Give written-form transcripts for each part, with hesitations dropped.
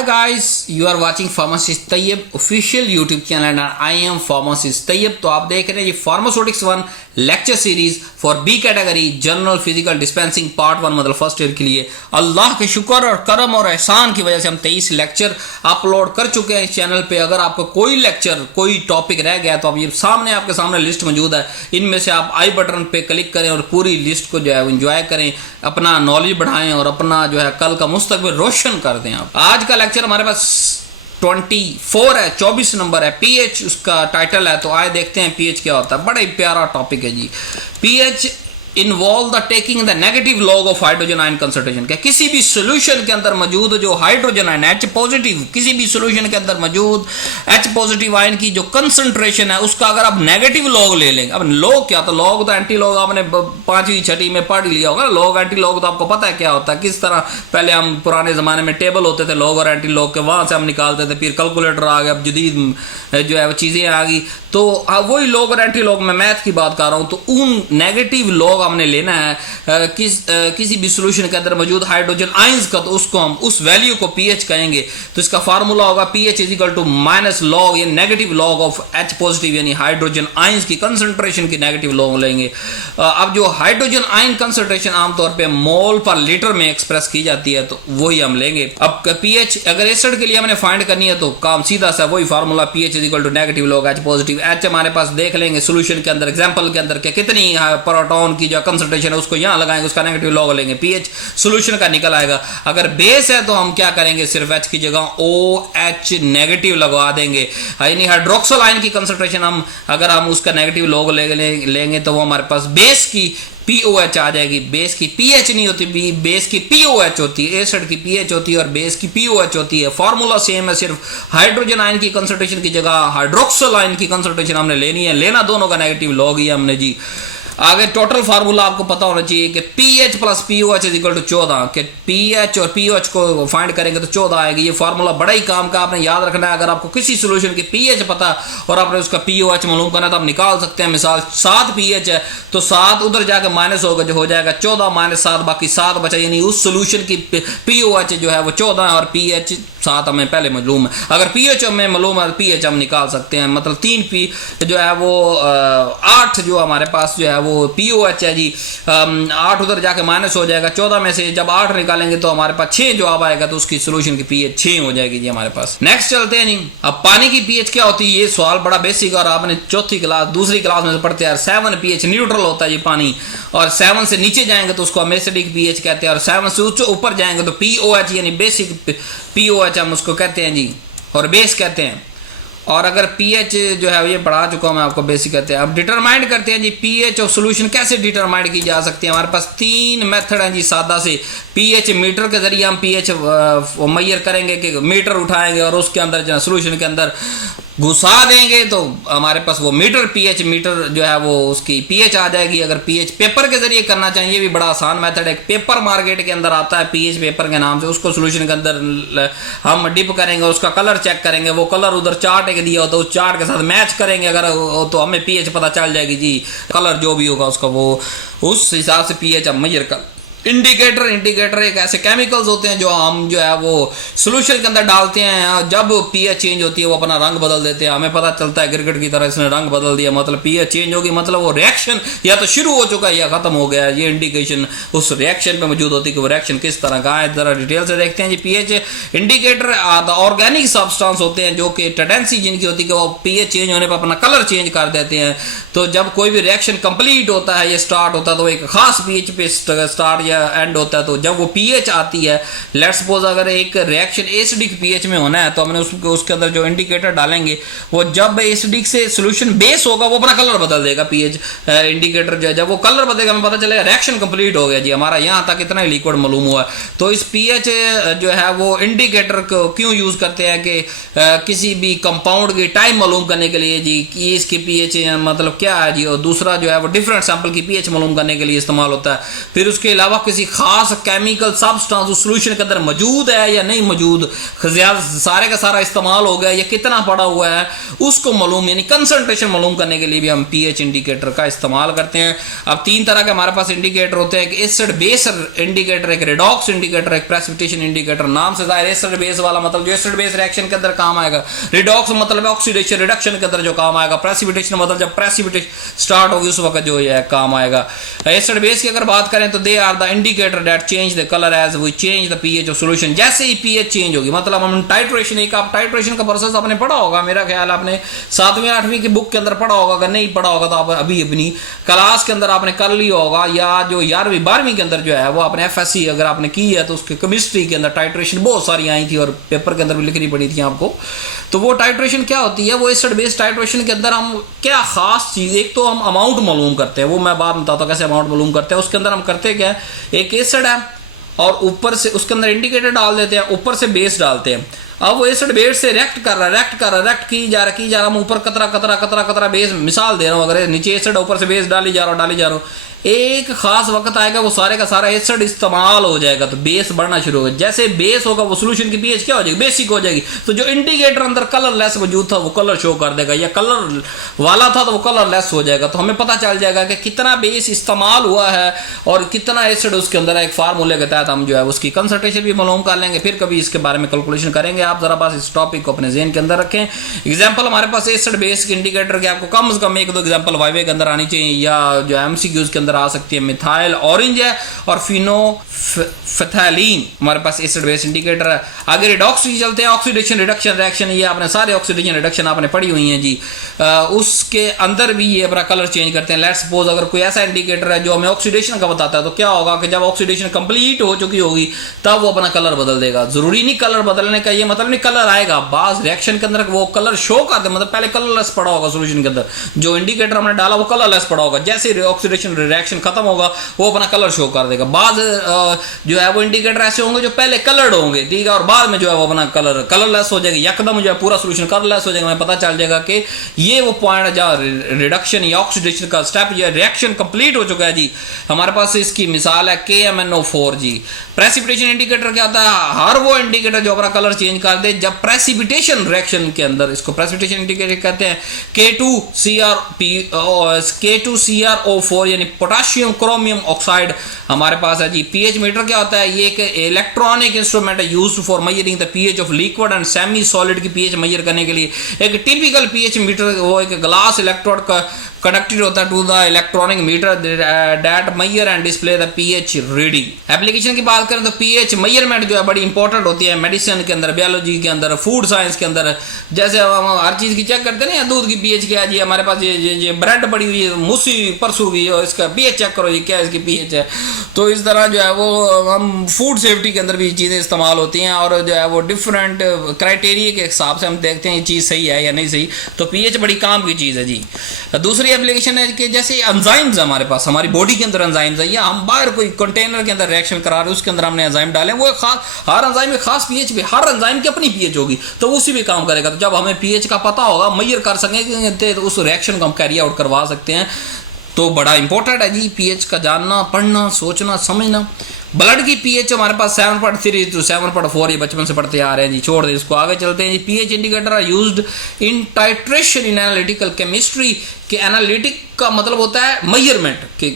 Hi guys, you are watching Pharmacist Tayyib official YouTube channel and I am Pharmacist Tayyib। तो आप देख रहे हैं ये pharmaceutics 1 lecture series for B category general physical dispensing part 1 मतलब first year के लिए। अल्लाह के शुक्र और करम और एहसान की वजह से हम 23 लेक्चर अपलोड कर चुके हैं इस चैनल पे। अगर आपको कोई लेक्चर कोई टॉपिक रह गया तो अब ये आपके सामने लिस्ट मौजूद है, इनमें से आप आई बटन पे क्लिक करें और पूरी लिस्ट को जो है एंजॉय करें, अपना नॉलेज बढ़ाएं और अपना जो है कल का मुस्तकबिल रोशन कर दें। आप आज का लेक्चर हमारे पास 24 है, 24 नंबर है, पीएच उसका टाइटल है। तो आए देखते हैं पीएच क्या होता है। बड़ा ही प्यारा टॉपिक है जी। PH involve the taking the negative log of hydrogen ion concentration. क्या किसी भी सोल्यूशन के अंदर मौजूद जो हाइड्रोजन आयन H पॉजिटिव, किसी भी सोल्यूशन के अंदर मौजूद H पॉजिटिव आयन की जो कंसंट्रेशन है उसका अगर आप नेगेटिव लॉग ले लेंगे। अब लॉग क्या, तो लॉग तो एंटी लॉग आपने 5वीं 6वीं में पढ़ लिया होगा। लॉग एंटी लॉग तो आपको पता है क्या होता है, किस तरह पहले हम पुराने जमाने में टेबल होते थे लॉग और एंटी लॉग के, वहां से हम निकालते थे। फिर कैलकुलेटर आ गया, अब जदीद जो है वो चीजें आ गई। तो वही लॉग और एंटी लॉग में मैथ की बात कर रहा हूं। तो उन नेगेटिव लॉग हमने लेना है किसी भी सोल्यूशन के अंदर मौजूद हाइड्रोजन आयंस का, तो उसको हम उस वैल्यू को पीएच कहेंगे। तो इसका फार्मूला होगा pH is equal to minus log या negative log of H positive, यानी हाइड्रोजन आयंस की कंसंट्रेशन की नेगेटिव लॉग लेंगे। अब जो हाइड्रोजन आयन कंसंट्रेशन आमतौर पे मोल पर लीटर में एक्सप्रेस की जाती है, तो वही हम लेंगे। अब पीएच अगर एसिड के लिए हमने फाइंड करनी है तो काम सीधा सा वही formula pH is equal to negative log H positive. H हमारे पास देख लेंगे सोल्यूशन के अंदर, एग्जांपल के अंदर कि कितनी प्रोटॉन की जो कंसंट्रेशन है उसको यहां लगाएंगे, उसका नेगेटिव लॉग लेंगे, पीएच सोल्यूशन का निकल आएगा। अगर बेस है तो हम क्या करेंगे, सिर्फ H की जगह OH नेगेटिव लगवा देंगे। यानी हाइड्रोक्सिल आयन की कंसंट्रेशन हम अगर हम उसका नेगेटिव लॉग लेंगे तो वो हमारे पास बेस की POH आ जाएगी। बेस की पीएच नहीं होती, बेस की POH होती है। एसिड की पीएच होती है और बेस की POH होती है। फार्मूला सेम है, सिर्फ हाइड्रोजन आयन की कंसंट्रेशन की जगह हाइड्रोक्सिल आयन की कंसंट्रेशन हमने लेनी है। लेना दोनों का नेगेटिव लॉग ही हमने जी। आगे टोटल फार्मूला आपको पता होना चाहिए कि pH plus pOH is equal to 14, कि पीएच और पीओएच को फाइंड करेंगे तो 14 आएगी। ये फार्मूला बड़ा ही काम का, आपने याद रखना है। अगर आपको किसी सोल्यूशन की पीएच पता और आपने उसका पीओएच मालूम करना तो आप निकाल सकते हैं। मिसाल 7 पीएच है तो 7 उधर जाकर माइनस होगा, जो हो जाएगा 14 माइनस 7, बाकी 7 बचा। यानी उस सोल्यूशन की पीओएच जो है वो 14 है और पीएच 7 हमें पहले मालूम है। अगर पीएच हमें मालूम है पीएच हम निकाल सकते हैं। मतलब 3 पी जो है वो 8 जो हमारे पास जो है वो पीओएच है जी। 8 उधर जाके माइनस हो जाएगा 14 में से, जब 8 निकालेंगे तो हमारे पास 6 जवाब आएगा, तो उसकी सोल्यूशन की पीएच 6 हो जाएगी जी हमारे पास। नेक्स्ट चलते हैं जी। अब पानी की पीएच क्या होती है, ये सवाल बड़ा बेसिक और आपने दूसरी क्लास में से पढ़ते हैं। 7 पीएच न्यूट्रल होता है ये पानी, और 7 से नीचे जाएंगे तो उसको हम एसिडिक पीएच कहते हैं, और 7 से ऊपर जाएंगे तो पीओएच यानी बेसिक पीओएच हम उसको कहते हैं जी, और बेस कहते हैं। और अगर पीएच जो है ये पढ़ा चुका हूं मैं आपको, बेसिक कहते हैं। अब डिटरमाइंड करते हैं जी पीएच ऑफ सॉल्यूशन कैसे डिटरमाइंड की जा सकती है। हमारे पास 3 मेथड हैं जी सादा से। पीएच मीटर के जरिए हम पीएच मेजर करेंगे, कि मीटर उठाएंगे और उसके अंदर जो सॉल्यूशन के अंदर घुसा देंगे तो हमारे पास वो पीएच मीटर जो है वो उसकी पीएच आ जाएगी। अगर पीएच पेपर के जरिए करना चाहिए, ये भी बड़ा आसान मेथड है। पेपर मार्केट के अंदर आता है पीएच पेपर के नाम से, उसको सॉल्यूशन के अंदर हम डिप करेंगे, उसका कलर चेक करेंगे। वो कलर उधर चार्ट एक दिया होता है, उस चार्ट के साथ मैच करेंगे अगर तो हमें पीएच पता चल जाएगी जी। कलर जो भी होगा उसका वो उस हिसाब से पीएच हम मेजर कर। इंडिकेटर एक ऐसे केमिकल्स होते हैं जो हम जो है वो सोल्यूशन के अंदर डालते हैं। जब पीएच चेंज होती है वो अपना रंग बदल देते हैं, हमें पता चलता है क्रिकेट की तरह इसने रंग बदल दिया, मतलब पीएच चेंज होगी, मतलब वो रिएक्शन या तो शुरू हो चुका है या खत्म हो गया है। ये इंडिकेशन उस रिएक्शन पे मौजूद होती है कि वो रिएक्शन किस तरह का है। जरा डिटेल से देखते हैं जी। पीएच इंडिकेटर ऑर्गेनिक सब्सटेंस होते हैं जो कि टेंडेंसी जिनकी होती है कि वो पीएच चेंज होने पर अपना कलर चेंज कर देते हैं। तो जब कोई भी रिएक्शन कंप्लीट होता है या स्टार्ट होता है तो एक खास पीएच पे स्टार्ट या एंड होता है। तो जब वो पीएच आती है, लेट्स सपोज अगर एक रिएक्शन एसिडिक पीएच में होना है तो हमने उसके अंदर जो इंडिकेटर डालेंगे वो जब एसिडिक से सॉल्यूशन बेस होगा वो अपना कलर बदल देगा। पीएच इंडिकेटर जो है जब वो कलर बदलेगा हमें पता चलेगा रिएक्शन कंप्लीट हो गया जी, हमारा यहाँ तक इतना ही लिक्विड मालूम हुआ। तो इस पीएच जो है वो इंडिकेटर को क्यों यूज करते हैं कि किसी भी कंपाउंड की टाइम मालूम करने के लिए जी कि इसकी पीएच मतलब क्या है जी, और दूसरा जो है वो डिफरेंट सैंपल की पीएच मालूम करने के लिए इस्तेमाल होता है। फिर उसके अलावा किसी खास केमिकल सब्सटेंस उस सोल्यूशन के अंदर मौजूद है या नहीं मौजूद, सारे का सारा इस्तेमाल हो गया या कितना पड़ा हुआ है, उसको मालूम यानी कंसंट्रेशन मालूम करने के लिए भी हम पीएच इंडिकेटर का इस्तेमाल करते हैं। अब 3 तरह के हमारे पास इंडिकेटर होते हैं, एक एसिड बेस इंडिकेटर, एक रेडॉक्स इंडिकेटर, एक प्रेसिपिटेशन इंडिकेटर। नाम से जाहिर एसिड बेस वाला मतलब जो एसिड बेस रिएक्शन के अंदर काम आएगा, रेडॉक्स मतलब ऑक्सीडेशन रिडक्शन के अंदर जो काम आएगा, प्रेसिपिटेशन मतलब जब प्रेसिपिटेशन स्टार्ट होगी उस वक्त जो है काम आएगा। एसिड बेस की अगर बात करें तो they are the indicator that change the colour as we change the pH of solution. जैसे ही पीएच चेंज होगी मतलब हम टाइट्रेशन, एक आप टाइट्रेशन का प्रोसेस आपने पढ़ा होगा, मेरा ख्याल आपने 7वीं 8वीं की बुक के अंदर पढ़ा होगा, अगर नहीं पढ़ा होगा तो आप अभी अपनी क्लास के अंदर आपने कर लिया होगा, या जो 11वीं 12वीं के अंदर जो है वो आपने एफएससी अगर आपने की है तो उसके केमिस्ट्री के अंदर टाइट्रेशन बहुत सारी आई थी और पेपर के अंदर भी लिखनी पड़ी थी आपको। तो वो टाइट्रेशन क्या होती है, वो एसिड बेस टाइट्रेशन के अंदर हम क्या खास चीज, एक तो हम अमाउंट मालूम करते हैं, वो मैं बाद में बताता हूँ कैसे अमाउंट मालूम करते हैं। उसके अंदर हम करते क्या है, एक एसिड है और ऊपर से उसके अंदर इंडिकेटर डाल देते हैं, ऊपर से बेस डालते हैं। अब वो एसिड बेस से रेक्ट कर रहा की जा रहा हम ऊपर कतरा बेस, मिसाल दे रहा हूँ, अगर नीचे एसिड ऊपर से बेस डाली जा रहा हूँ, एक खास वक्त आएगा वो सारे का सारा एसिड इस्तेमाल हो जाएगा तो बेस बढ़ना शुरू होगा। जैसे बेस होगा वो सोल्यूशन की पीएच क्या हो जाएगी, बेसिक हो जाएगी। तो जो इंडिकेटर अंदर कलरलेस मौजूद था वो कलर शो कर देगा, या कलर वाला था तो वो कलरलेस हो जाएगा। तो हमें पता चल जाएगा कि कितना बेस इस्तेमाल हुआ है और कितना एसिड उसके अंदर है। एक फार्मूले के तहत हम जो है उसकी कंसंट्रेशन भी मालूम कर लेंगे, फिर कभी इसके बारे में कैलकुलेशन करेंगे। आप जरा बस इस टॉपिक को अपने ज़हन के अंदर रखें। एग्जाम्पल हमारे पास एसिड बेस के इंडिकेटर के आपको कम से कम 1-2 एग्जाम्पल वाइवे के अंदर आनी चाहिए, या जो एमसीक्यूज के अंदर आ सकती है। मिथाइल ऑरेंज है और फिनोफेथालीन हमारे पास एसिड बेस इंडिकेटर है। आगे रिडॉक्स की चलते हैं, ऑक्सीडेशन रिडक्शन रिएक्शन, ये आपने सारे ऑक्सीडेशन रिडक्शन आपने पढ़ी हुई हैं जी। उसके अंदर भी ये अपना कलर चेंज करते हैं। लेट्स सपोज अगर कोई ऐसा इंडिकेटर है जो हमें ऑक्सीडेशन का बताता है तो क्या होगा कि जब ऑक्सीडेशन कंप्लीट हो चुकी होगी तब वो अपना कलर बदल देगा। जरूरी नहीं कलर बदलने का ये मतलब नहीं कलर आएगा, बाज रिएक्शन के अंदर वो कलर शो कर दे, मतलब पहले कलरलेस पड़ा होगा सोल्यूशन के अंदर, जो इंडिकेटर हमने डाला वो कलरलेस पड़ा होगा। जैसे ऑक्सीडेशन रिएक्शन खत्म होगा वो अपना कलर शो कर देगा। बाद जो है वो इंडिकेटर ऐसे होंगे जो पहले कलर्ड होंगे, ठीक है, और बाद में जो है वो अपना कलरलेस हो जाएगा, यकदम जो है पूरा सोल्यूशन कलरलेस हो जाएगा। हमें पता चल जाएगा कि ये वो पॉइंट जहाँ रिडक्शन या ऑक्सीडेशन का स्टेप जो है रिएक्शन कंप्लीट हो चुका है जी। हमारे पास इसकी मिसाल है KMnO4 जी। प्रेसिपिटेशन इंडिकेटर क्या होता है, हर वो इंडिकेटर जो अपना कलर चेंज कर दे जब प्रेसिपिटेशन रिएक्शन के अंदर, इसको प्रेसिपिटेशन इंडिकेटर कहते हैं। K2CrO4 यानी पोटाशियम क्रोमियम ऑक्साइड हमारे पास है जी। पीएच मीटर क्या होता है, ये एक इलेक्ट्रॉनिक इंस्ट्रूमेंट है used for measuring the pH of liquid and semi solid की पीएच मेजर करने के लिए। एक टिपिकल पीएच मीटर वो एक ग्लास इलेक्ट्रोड का कनेक्टेड होता है to the electronic meter that measure and display the pH reading. Application की बात करें तो पीएच मेजरमेंट जो है बड़ी इंपॉर्टेंट होती है मेडिसिन के अंदर, बायोलॉजी के अंदर, फूड साइंस के अंदर। जैसे हम हर चीज की चेक करते हैं ना, दूध की पीएच क्या है जी, हमारे पास ये ब्रेड पड़ी हुई है मुसी परसों की, और इसका पीएच चेक करो जी क्या इसकी पीएच है। तो इस तरह जो है वो हम फूड सेफ्टी के अंदर भी चीज़ें इस्तेमाल होती हैं, और जो है वो डिफरेंट क्राइटेरिया के हिसाब से हम देखते हैं ये चीज़ सही है या नहीं सही। तो पीएच बड़ी काम की चीज़ है जी। दूसरी एप्लीकेशन है कि जैसे एंजाइम्स हमारे पास, हमारी बॉडी के अंदर एंजाइम्स है, या हम बाहर कोई कंटेनर के अंदर रिएक्शन करा रहे हैं उसके अंदर हमने एंजाइम डाले, वो हर एंजाइम में खास पीएच भी, हर एंजाइम की अपनी पीएच होगी तो उसी भी काम करेगा। तो जब हमें पीएच का पता होगा, मेजर कर सकेंगे तो उस रिएक्शन को हम कैरी आउट करवा सकते हैं। तो बड़ा इंपॉर्टेंट है जी पीएच का जानना, पढ़ना, सोचना, समझना। ब्लड की पीएच हमारे पास 7.3 to 7.4 ये बचपन से पढ़ते आ रहे हैं जी, छोड़ दे इसको, आगे चलते हैं जी। PH indicator are used in titration in analytical chemistry. कि एनालिटिक का मतलब होता है मेजरमेंट, कि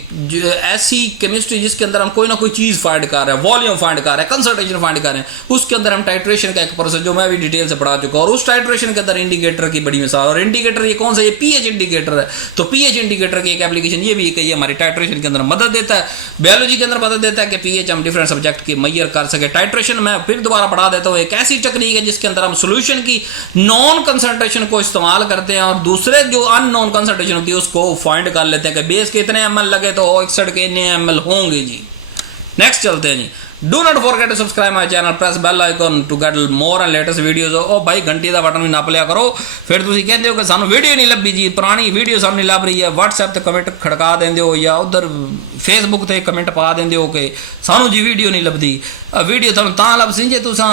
ऐसी केमिस्ट्री जिसके अंदर हम कोई ना कोई चीज़ फाइंड कर रहे हैं, वॉल्यूम फाइंड कर रहे हैं, कंसंट्रेशन फाइंड कर रहे हैं, उसके अंदर हम टाइट्रेशन का एक प्रोसेस जो मैं भी डिटेल से पढ़ा चुका हूँ, और उस टाइट्रेशन के अंदर इंडिकेटर की बड़ी मिसाल। और इंडिकेटर ये कौन सा, ये पीएच इंडिकेटर है। तो पीएच इंडिकेटर की एक एप्लीकेशन ये भी है कि ये हमारी टाइट्रेशन के अंदर मदद देता है। बायोलॉजी के अंदर मदद देता है कि पीएच हम डिफरेंट सब्जेक्ट की मेजर कर सके। टाइट्रेशन मैं फिर दोबारा पढ़ा देता हूँ, एक ऐसी टेक्निक है जिसके अंदर हम सोल्यूशन की नॉन कंसंट्रेशन को इस्तेमाल करते हैं और दूसरे जो अननोन कंसंट्रेशन होती है उसको फाइंड कर लेते हैं कि बेस के इतने एमएल लगे तो ऑक्साइड के इतने एमएल होंगे जी। नेक्स्ट चलते हैं जी। Do not forget to subscribe my channel, press bell icon to get more and latest videos. ओ भाई घंटी का बटन भी नप लिया करो। फिर ਤੁਸੀਂ ਕਹਿੰਦੇ ਹੋ ਕਿ ਸਾਨੂੰ ਵੀਡੀਓ ਨਹੀਂ ਲੱਭੀ ਜੀ, ਪੁਰਾਣੀ ਵੀਡੀਓ ਸਾਨੂੰ ਨਹੀਂ ਲੱਭ ਰਹੀ ਹੈ, WhatsApp ਤੇ ਕਮੈਂਟ ਖੜਕਾ ਦਿੰਦੇ ਹੋ ਜਾਂ ਉਧਰ Facebook ਤੇ ਕਮੈਂਟ ਪਾ ਦਿੰਦੇ ਹੋ ਕਿ ਸਾਨੂੰ ਜੀ ਵੀਡੀਓ ਨਹੀਂ ਲੱਭਦੀ। ਵੀਡੀਓ ਤੁਹਾਨੂੰ ਤਾਂ ਲੱਭ ਸੀ ਜੇ ਤੁਸੀਂ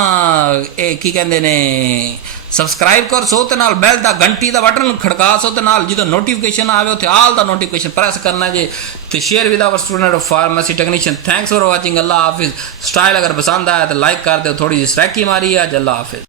ਇਹ ਕੀ ਕਹਿੰਦੇ ਨੇ ਸਬਸਕ੍ਰਾਈਬ ਕਰ ਸੋ ਤੇ ਨਾਲ ਬੈਲ ਦਾ ਘੰਟੀ ਦਾ ਬਟਨ ਖੜਕਾ ਸੋ ਤੇ ਨਾਲ ਜਦੋਂ ਨੋਟੀਫਿਕੇਸ਼ਨ ਆਵੇ ਉੱਥੇ ਆਲ ਦਾ ਨੋਟੀਫਿਕੇਸ਼ਨ ਪ੍ਰੈਸ ਕਰਨਾ ਜੇ ਤੇ share with our student of pharmacy technician thanks for watching अल्लाह हाफिज स्टाइल अगर पसंद आया तो लाइक कर दो थोड़ी सी स्ट्रैकी मारी आज अल्लाह हाफिज।